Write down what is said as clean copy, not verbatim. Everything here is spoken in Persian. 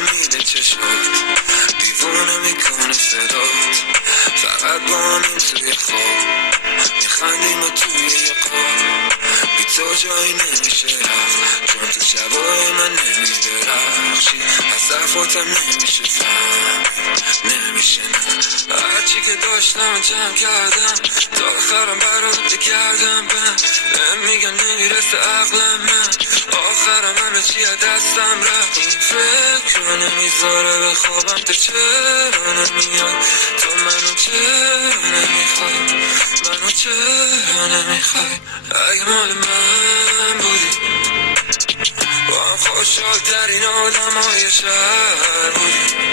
میده چشات، دیوونه میکنه صدات، فقط با همین توی خواب میخندیم و توی یه قاب، بی تو جایی نمیشه رفت، چون تو شبای من نمیدرخشی، از حرفاتم نمیشه فهمید، نمیشه نه، هرچی که داشتم جمع کردم تا آخرم برات بگردم، بهم میگن نمیرسه عقلم، من آخرم همه چی از دستم رفت، این فکر رو نمیذاره به خوابم، تو چرا نمیای، تو منو چرا نمیخوای، منو چرا نمیخوای، اگه مال من بودی با هم خوشحال ترین آدم های شهر بودی،